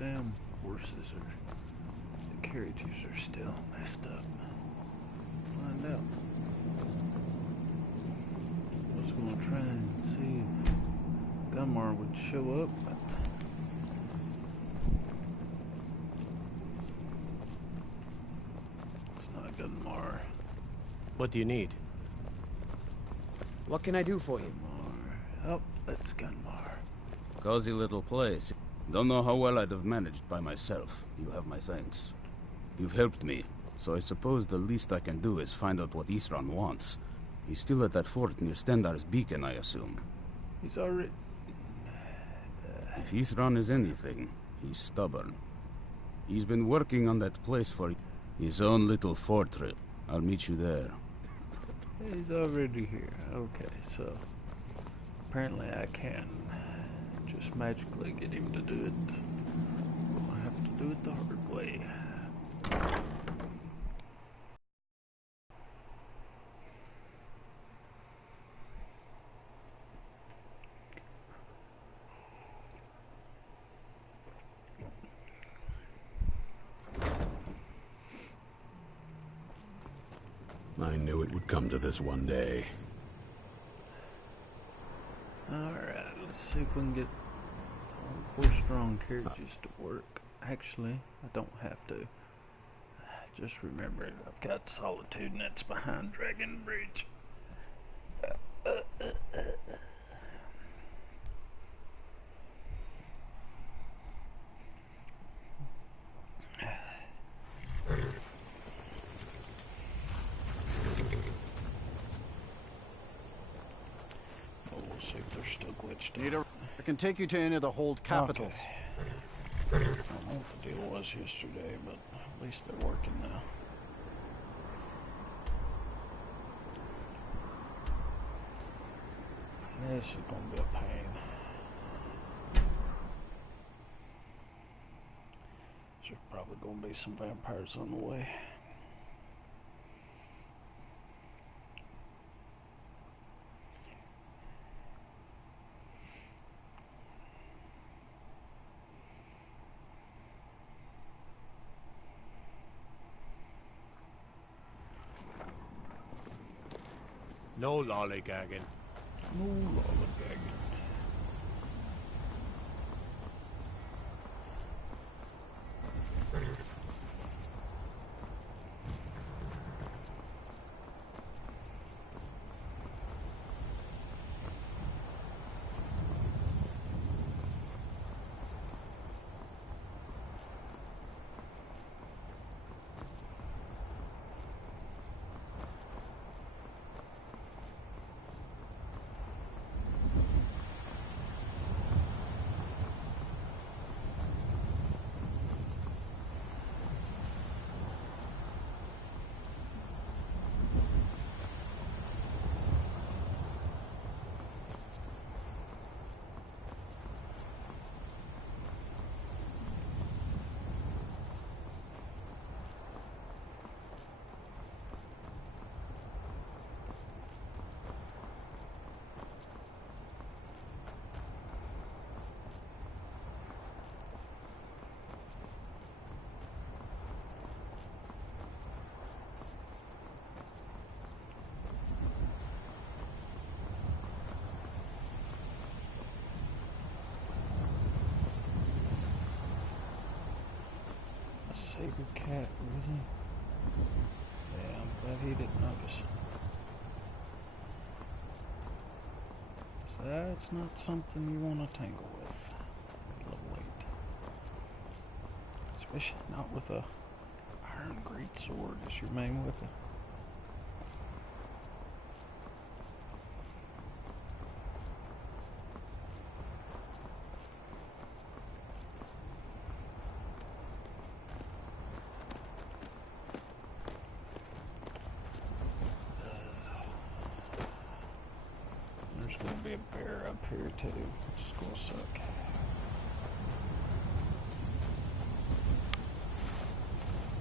damn horses or the carriages are still messed up. Find out. I was gonna try and see if Gunmar would show up, but it's not Gunmar. What do you need? What can I do for you? Gunmar. Oh, that's Gunmar. Cozy little place. Don't know how well I'd have managed by myself. You have my thanks. You've helped me, so I suppose the least I can do is find out what Isran wants. He's still at that fort near Stendar's beacon, I assume. He's already... If Isran is anything, he's stubborn. He's been working on that place for his own little fortress. I'll meet you there. He's already here. Okay, so apparently I can just magically get him to do it. I have to do it the hard way. I knew it would come to this one day. Alright, let's see if we can get all 4 strong carriages to work. Actually, I don't have to. Just remember, I've got Solitude and it's behind Dragon Bridge. We'll see if they're still glitched. I can take you to any of the hold capitals. Okay. I don't know what the deal was yesterday, but at least they're working now. This is going to be a pain. There's probably going to be some vampires on the way. No lollygagging. No lollygagging. Saber cat, really? Yeah, I'm glad he didn't notice. So that's not something you want to tangle with. A little late. Especially not with a iron greatsword as your main weapon. There's going to be a bear up here too, which is going to suck.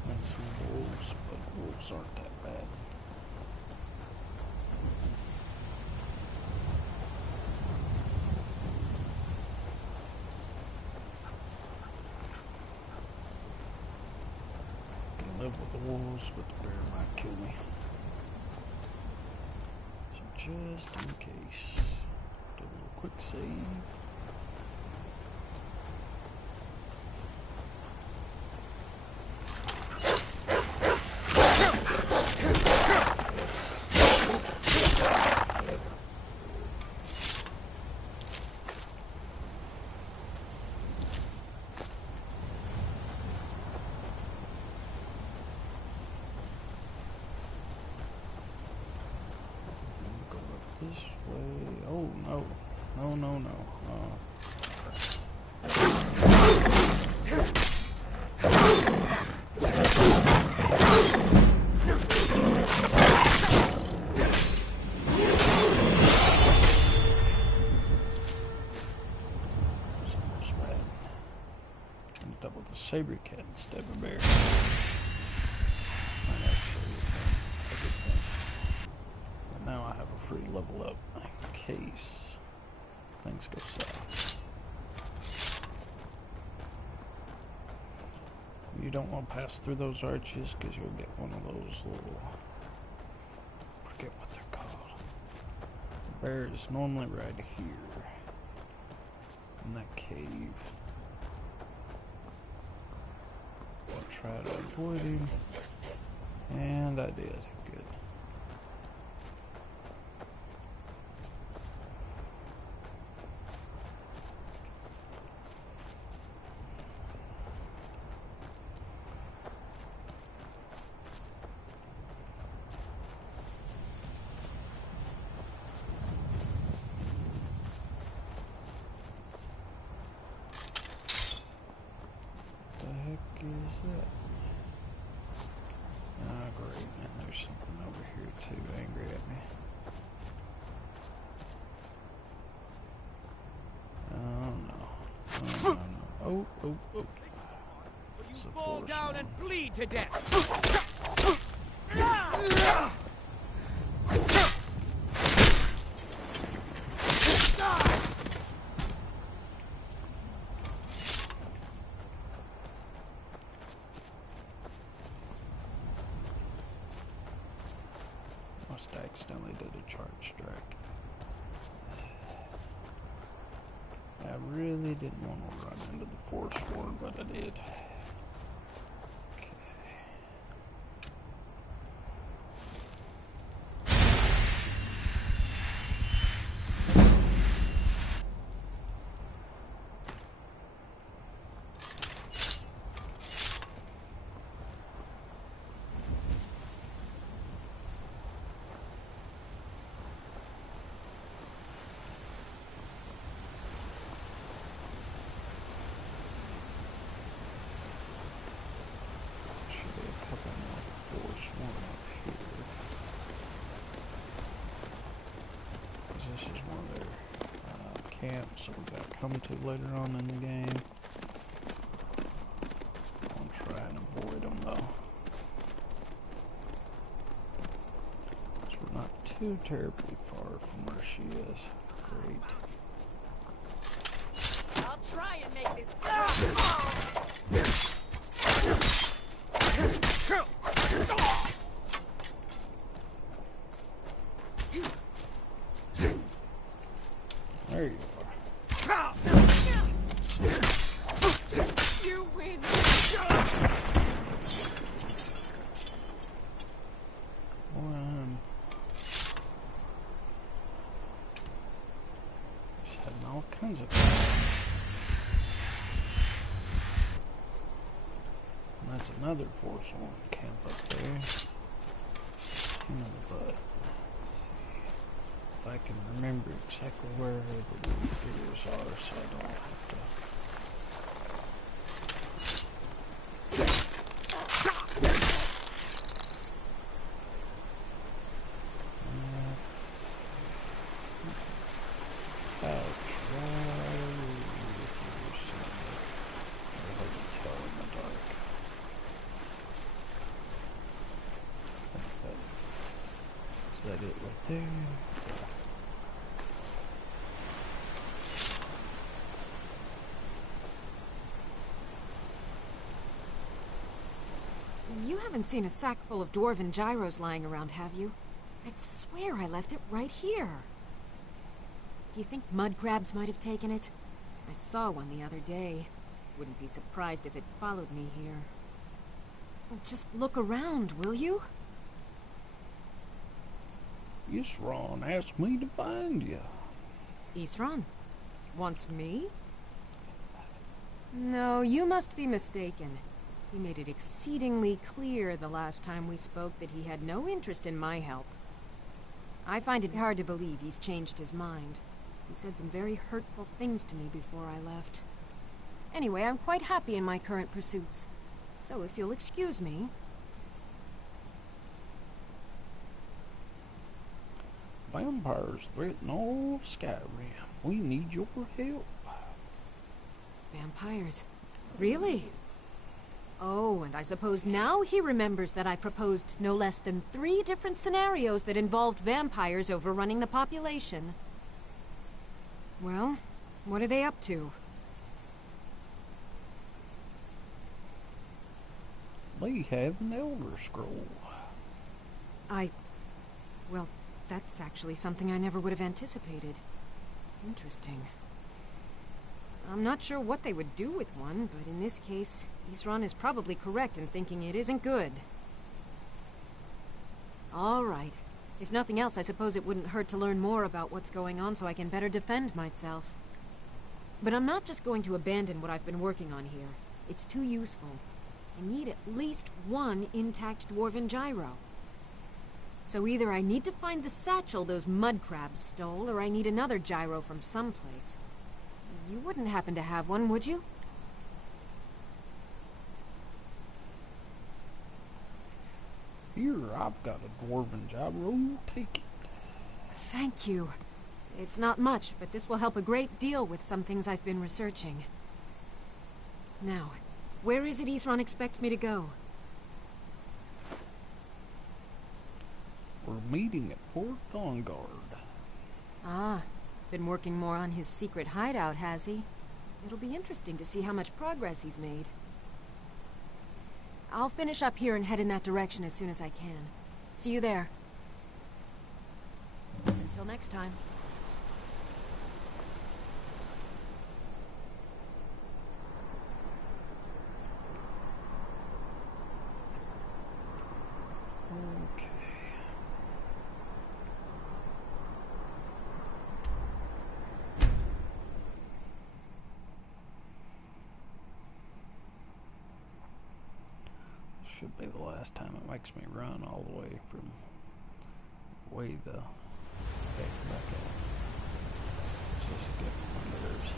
And some wolves, but wolves aren't that bad. live with the wolves, but the bear might kill me. So just in case, do a little quick save. This way. Oh no. No, no, no. It's almost bad. I'm double the saber cat instead of a bear. Might actually be a good thing. But now I have a free level up in case things go south. You don't want to pass through those arches because you'll get one of those little, forget what they're called. The bear is normally right here in that cave. I'll try to avoid him, and I did. Good. Oh. Will you fall down and bleed to death? Must have accidentally did a charge strike. I really didn't want to run into the force ward, but I did. Camps that we got to come to later on in the game. I'll try and avoid them though. So we're not too terribly far from where she is. Great. I'll try and make this count. There you are. You win. Just having all kinds of fun. And that's another force one camp up there. But if I can remember exactly where the gears are, so I don't have to. I'll try here somewhere. It's hard to tell in the dark. Is that it right there? haven't seen a sack full of dwarven gyros lying around, have you? I'd swear I left it right here. Do you think mud crabs might have taken it? I saw one the other day. Wouldn't be surprised if it followed me here. Just look around, will you? Isran asked me to find you. Isran? Wants me? No, you must be mistaken. He made it exceedingly clear the last time we spoke that he had no interest in my help. I find it hard to believe he's changed his mind. He said some very hurtful things to me before I left. Anyway, I'm quite happy in my current pursuits. So if you'll excuse me... Vampires threaten all of Skyrim. We need your help. Vampires? Really? Oh, and I suppose now he remembers that I proposed no less than 3 different scenarios that involved vampires overrunning the population. Well, what are they up to? They have an Elder Scroll. Well, that's actually something I never would have anticipated. Interesting. I'm not sure what they would do with one, but in this case, Isran is probably correct in thinking it isn't good. All right. If nothing else, I suppose it wouldn't hurt to learn more about what's going on so I can better defend myself. But I'm not just going to abandon what I've been working on here. It's too useful. I need at least 1 intact dwarven gyro. So either I need to find the satchel those mud crabs stole, or I need another gyro from someplace. You wouldn't happen to have one, would you? Here, I've got a dwarven gyro. Take it. Thank you. It's not much, but this will help a great deal with some things I've been researching. Now, where is it Isran expects me to go? We're meeting at Fort Dawnguard. Ah, been working more on his secret hideout, has he? It'll be interesting to see how much progress he's made. I'll finish up here and head in that direction as soon as I can. See you there. Until next time. Okay. Should be the last time it makes me run all the way from way the heck back out. Just get my nerves.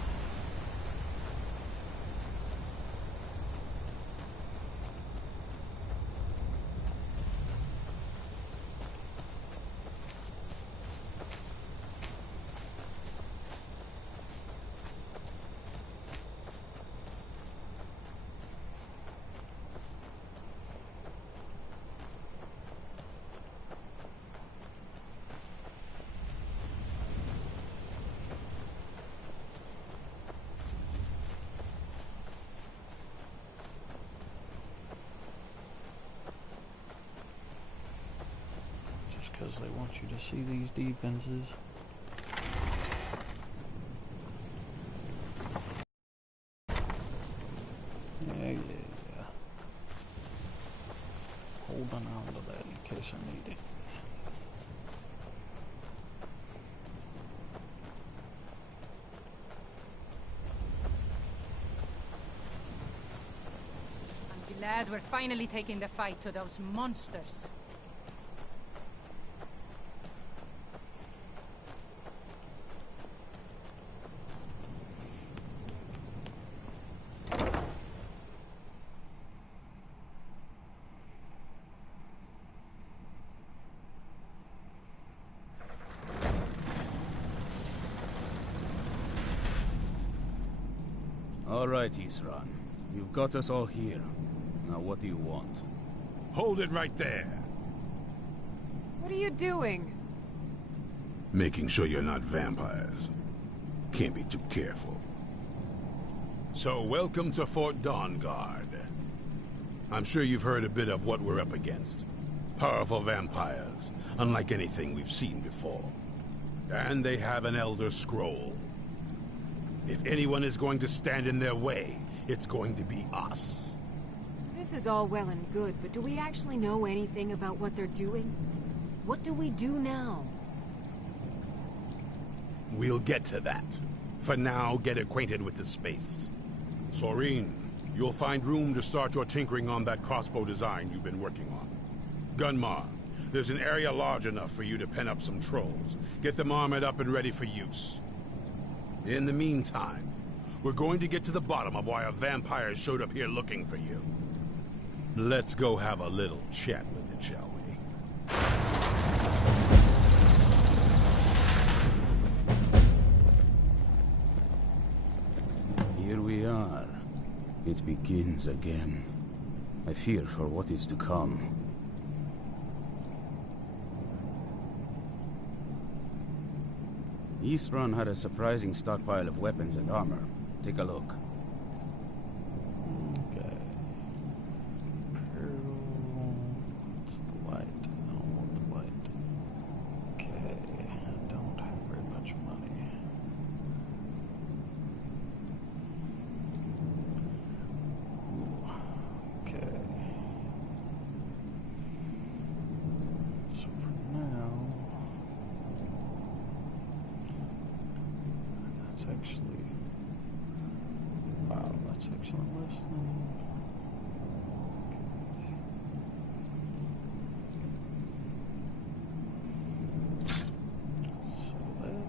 Because they want you to see these defenses. Yeah. Holding on to that in case I need it. I'm glad we're finally taking the fight to those monsters. All right, Isran. You've got us all here. Now what do you want? Hold it right there. What are you doing? Making sure you're not vampires. Can't be too careful. So welcome to Fort Dawnguard. I'm sure you've heard a bit of what we're up against. Powerful vampires, unlike anything we've seen before. And they have an Elder Scroll. If anyone is going to stand in their way, it's going to be us. This is all well and good, but do we actually know anything about what they're doing? What do we do now? We'll get to that. For now, get acquainted with the space. Soreen, you'll find room to start your tinkering on that crossbow design you've been working on. Gunmar, there's an area large enough for you to pen up some trolls. Get them armored up and ready for use. In the meantime, we're going to get to the bottom of why a vampire showed up here looking for you. Let's go have a little chat with it, shall we? Here we are. It begins again. I fear for what is to come. Isran had a surprising stockpile of weapons and armor. Take a look. Okay. Peril. What's the light? I don't want the light. Okay. I don't have very much money. Ooh. Okay. So for now, that's actually, wow, that's actually less than, so that,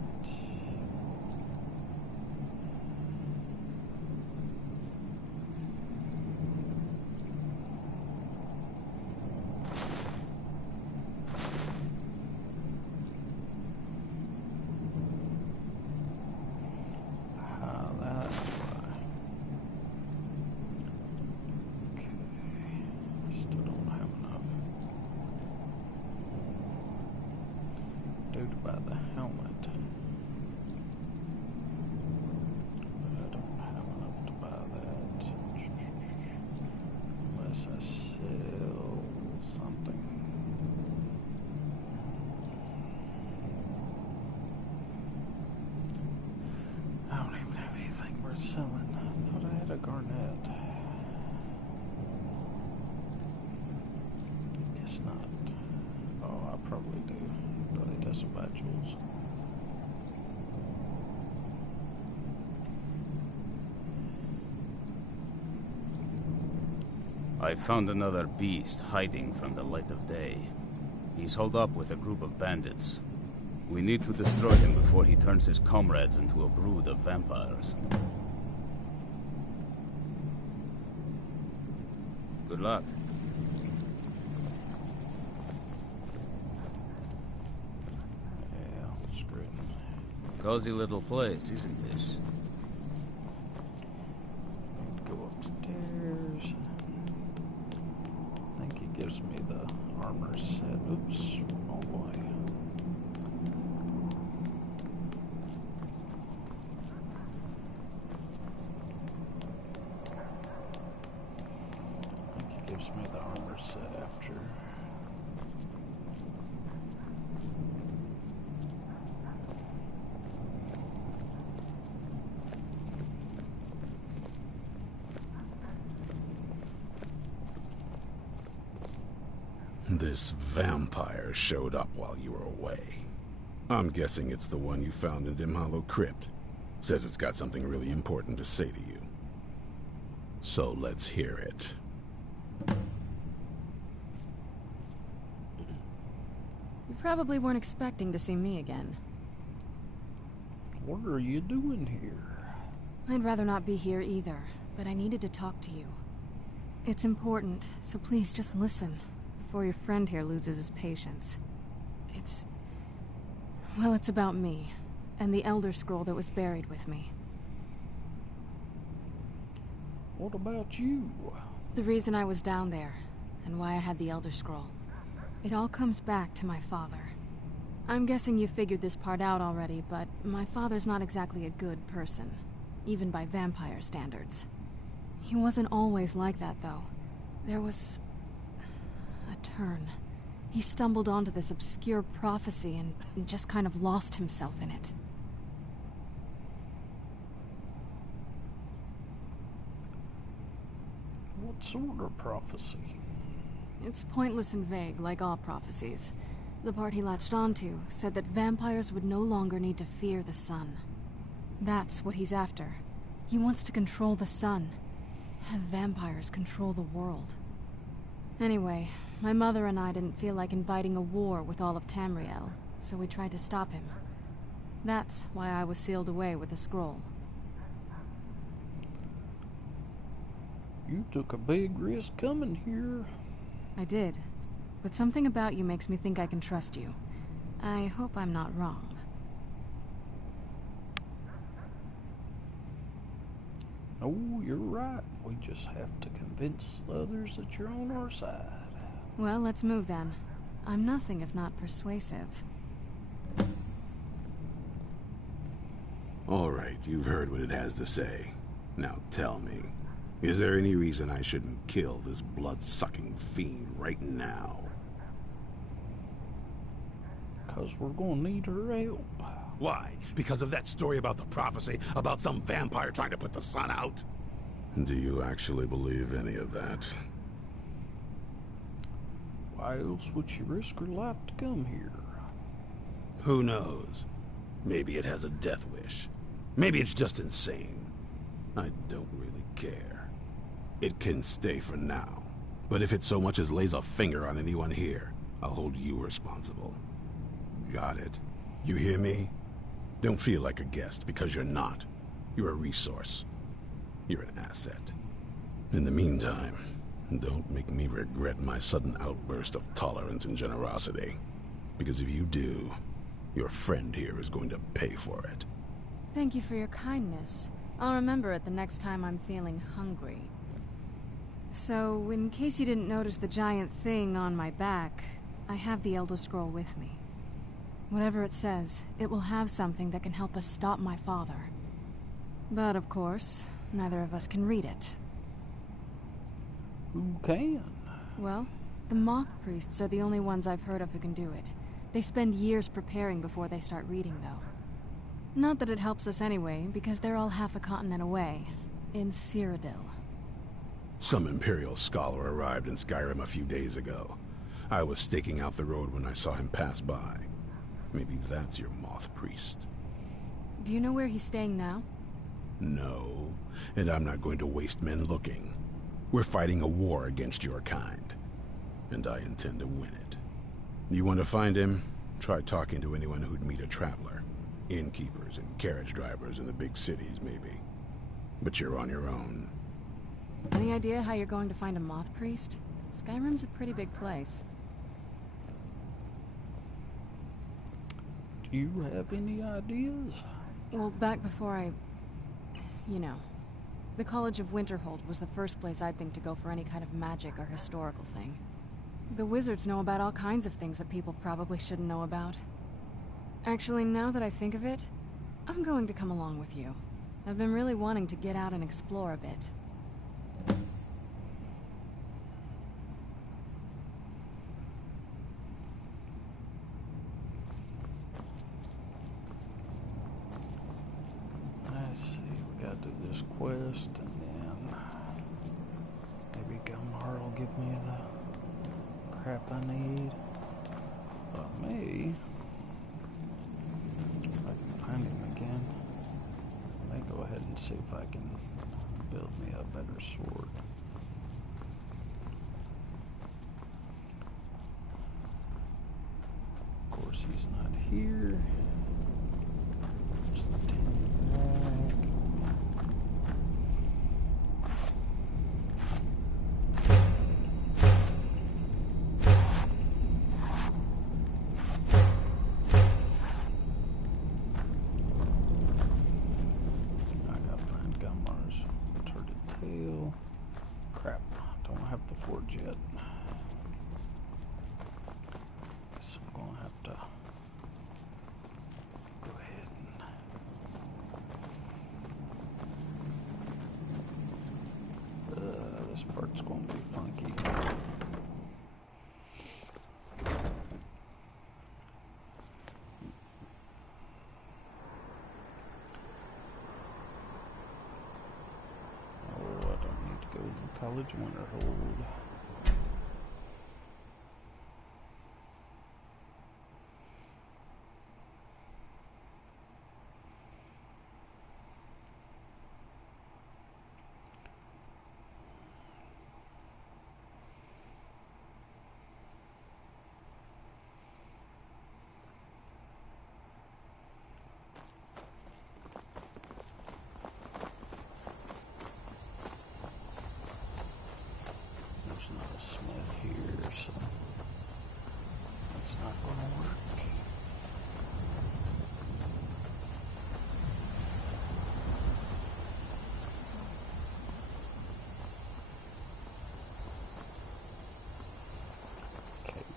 that's why. Okay, still don't have enough. Due to buy the helmet. But I don't have enough to buy that. Unless I sell something. I don't even have anything worth selling. I thought I had a garnet. Guess not. Oh, I probably do. It really doesn't buy jewels. I found another beast hiding from the light of day. He's holed up with a group of bandits. We need to destroy him before he turns his comrades into a brood of vampires. Good luck. Yeah, screwed. Cozy little place, isn't this? Go upstairs. I think he gives me the armor set. Oops, oh boy. I think he gives me the armor set after. This vampire showed up while you were away. I'm guessing it's the one you found in Dim Hollow Crypt. Says it's got something really important to say to you. So let's hear it. You probably weren't expecting to see me again. What are you doing here? I'd rather not be here either, but I needed to talk to you. It's important, so please just listen, before your friend here loses his patience. Well, it's about me, and the Elder Scroll that was buried with me. What about you? The reason I was down there, and why I had the Elder Scroll. It all comes back to my father. I'm guessing you figured this part out already, but my father's not exactly a good person, even by vampire standards. He wasn't always like that, though. there was a turn. He stumbled onto this obscure prophecy and just kind of lost himself in it. What sort of prophecy? It's pointless and vague, like all prophecies. The part he latched onto said that vampires would no longer need to fear the sun. That's what he's after. He wants to control the sun. Have vampires control the world. Anyway, my mother and I didn't feel like inviting a war with all of Tamriel, so we tried to stop him. That's why I was sealed away with the scroll. You took a big risk coming here. I did. But something about you makes me think I can trust you. I hope I'm not wrong. Oh, you're right. We just have to convince others that you're on our side. Well, let's move then. I'm nothing if not persuasive. All right, you've heard what it has to say. Now tell me, is there any reason I shouldn't kill this blood-sucking fiend right now? 'Cause we're gonna need her help. Why? Because of that story about the prophecy, about some vampire trying to put the sun out? Do you actually believe any of that? Why else would she risk her life to come here? Who knows? Maybe it has a death wish. Maybe it's just insane. I don't really care. It can stay for now. But if it so much as lays a finger on anyone here, I'll hold you responsible. Got it? You hear me? Don't feel like a guest, because you're not. You're a resource. You're an asset. In the meantime, don't make me regret my sudden outburst of tolerance and generosity. Because if you do, your friend here is going to pay for it. Thank you for your kindness. I'll remember it the next time I'm feeling hungry. So, in case you didn't notice the giant thing on my back, I have the Elder Scroll with me. Whatever it says, it will have something that can help us stop my father. But of course, neither of us can read it. Who can? Well, the Moth Priests are the only ones I've heard of who can do it. They spend years preparing before they start reading, though. Not that it helps us anyway, because they're all half a continent away, in Cyrodiil. Some Imperial scholar arrived in Skyrim a few days ago. I was staking out the road when I saw him pass by. Maybe that's your Moth Priest. Do you know where he's staying now? No, and I'm not going to waste men looking. We're fighting a war against your kind, and I intend to win it. You want to find him? Try talking to anyone who'd meet a traveler. Innkeepers and carriage drivers in the big cities, maybe. But you're on your own. Any idea how you're going to find a Moth Priest? Skyrim's a pretty big place. Do you have any ideas? Well, back before you know. The College of Winterhold was the first place I'd think to go for any kind of magic or historical thing. The wizards know about all kinds of things that people probably shouldn't know about. Actually, now that I think of it, I'm going to come along with you. I've been really wanting to get out and explore a bit. Let's see, we gotta do this quest and then maybe Gumhar will give me the crap I need. But me, if I can find him again, I may go ahead and see if I can build me a better sword. Of course, he's not here. There's the tin rack. I gotta find Gummar's turtle tail. Crap, don't have the forge yet. Guess I'm gonna have to go ahead and this This part's going to be funky. Oh, I don't need to go to the college winter hold.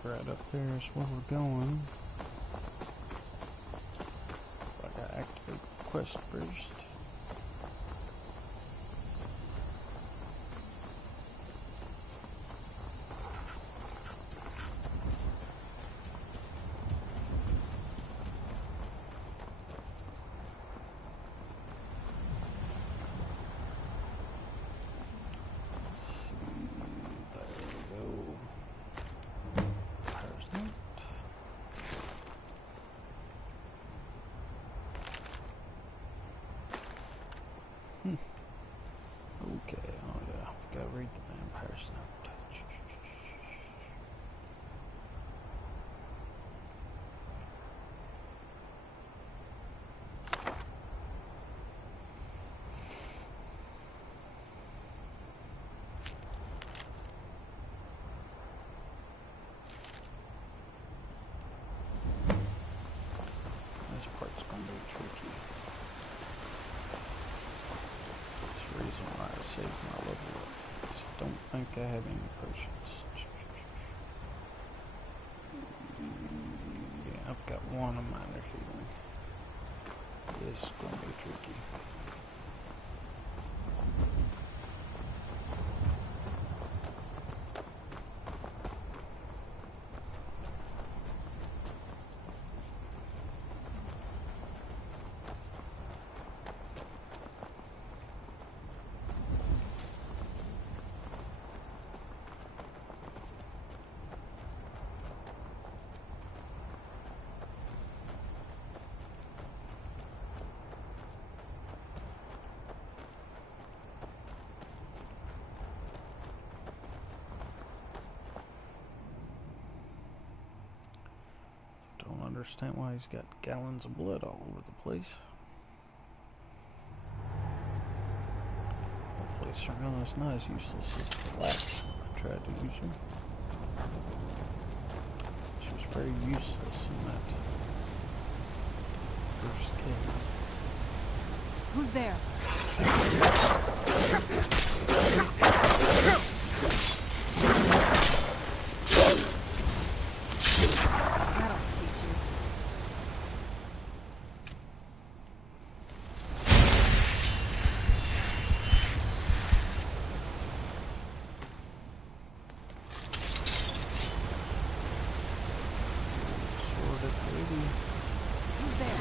Right up there is where we're going. I gotta activate the quest first. Okay, oh yeah, gotta read the Vampire Snout. This part's gonna be tricky. Reason why I saved my level up is I don't think I have any potions. Yeah, I've got one of minor healing. This is gonna be tricky. Don't understand why he's got gallons of blood all over the place. Hopefully Sergana's not as useless as the last one I tried to use her. She was very useless in that first game. Who's there? That'll teach you. Sworded lady. Who's there?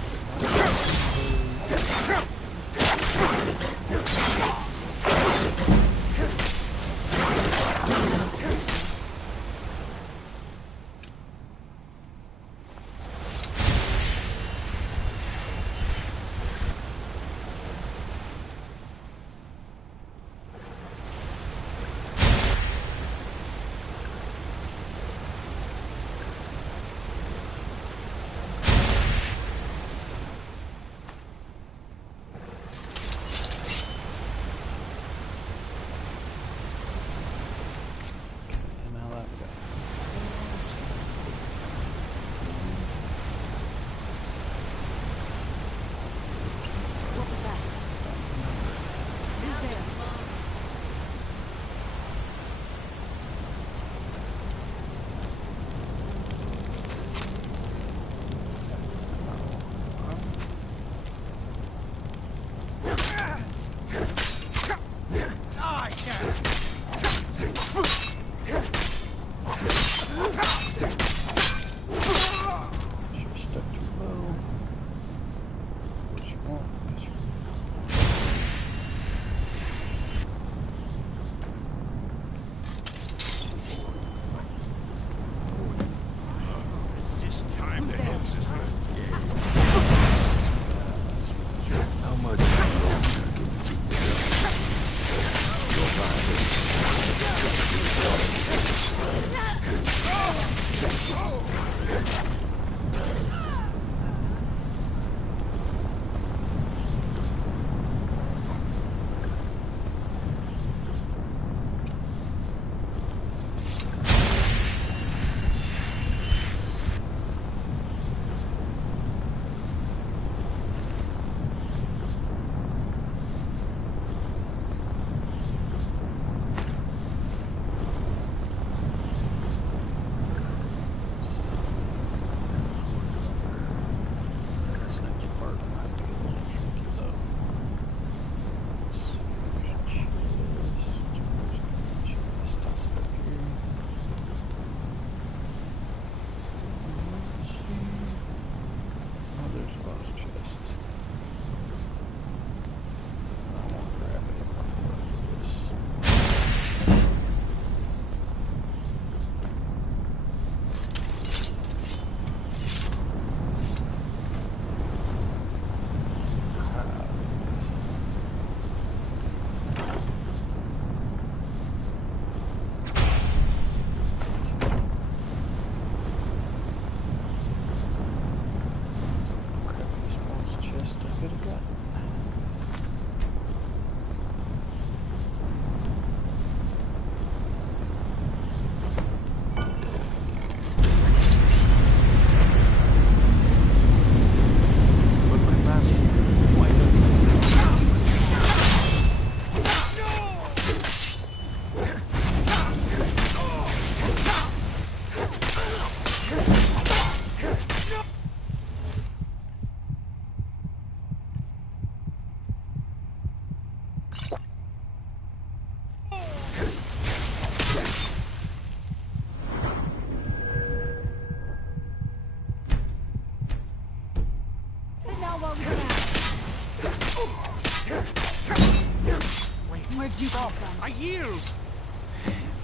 Where'd you come from? I yield!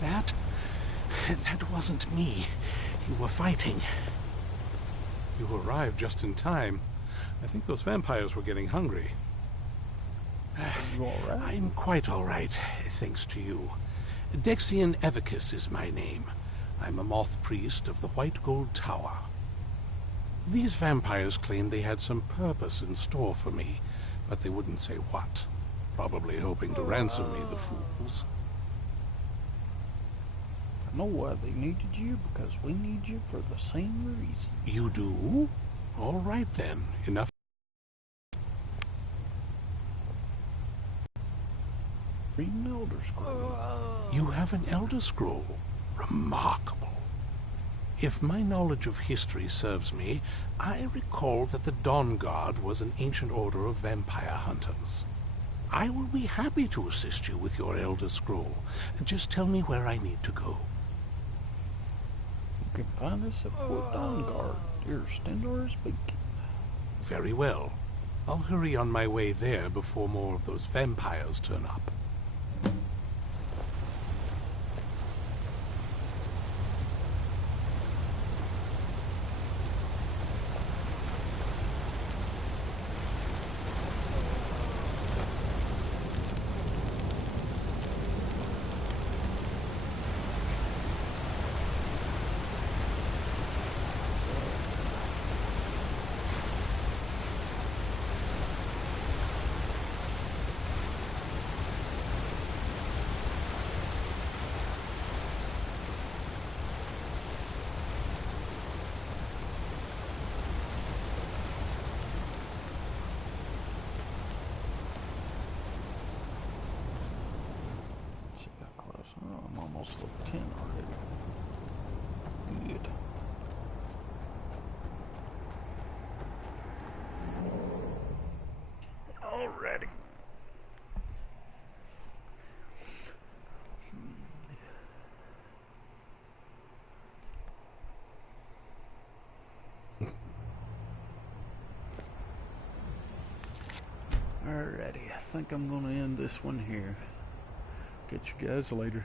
That wasn't me. You were fighting. You arrived just in time. I think those vampires were getting hungry. You alright? I'm quite all right, thanks to you. Dexian Evicus is my name. I'm a moth priest of the White Gold Tower. These vampires claimed they had some purpose in store for me, but they wouldn't say what. Probably hoping to ransom me, the fools. I know why they needed you, because we need you for the same reason. You do? All right then, enough. Read an Elder Scroll. You have an Elder Scroll. Remarkable. If my knowledge of history serves me, I recall that the Dawn Guard was an ancient order of vampire hunters. I will be happy to assist you with your Elder Scroll. Just tell me where I need to go. You can find us at Fort Dawn Guard. Dear Stendarr speaking. Very well. I'll hurry on my way there before more of those vampires turn up. Let's see how close. Oh, I'm almost level 10 already. Good. Alrighty. Alrighty, I think I'm gonna end this one here. Catch you guys later.